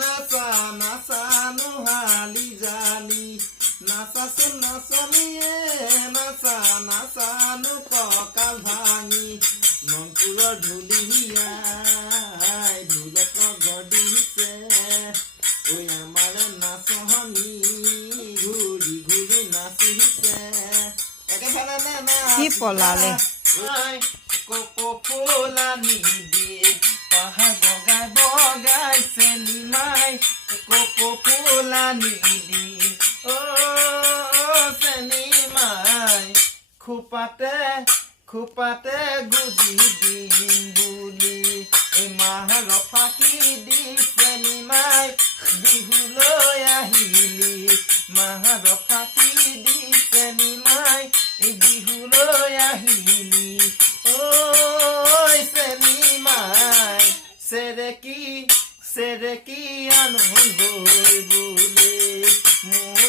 নাচা নাচা নোহালি জালি নাচাচোন নাচনীয়ে নাচা নাচা নো কঁকাল ভাঙি মংকুৰৰ ঢুলিয়াই ঢোলক গদিছে ঐ আমাৰ নাচনী ঘূৰি ঘূৰি নাচিছে একেফালে কি পলালে কোকো ফুলানি দিয়ে পাহাৰ বগাই বগাই চেনিমাই কোকো ফুলানি দি চেনিমাই খোপাতে গুজি দিম বুলি এই মাহৰ ফাঁকি দি চেনিমাই বিহুলৈ আহিলি মাহৰ ফাঁকি দি চেনিমাই এই বিহুলৈ আহিলি চেৰেকি আনো গৈ বুলি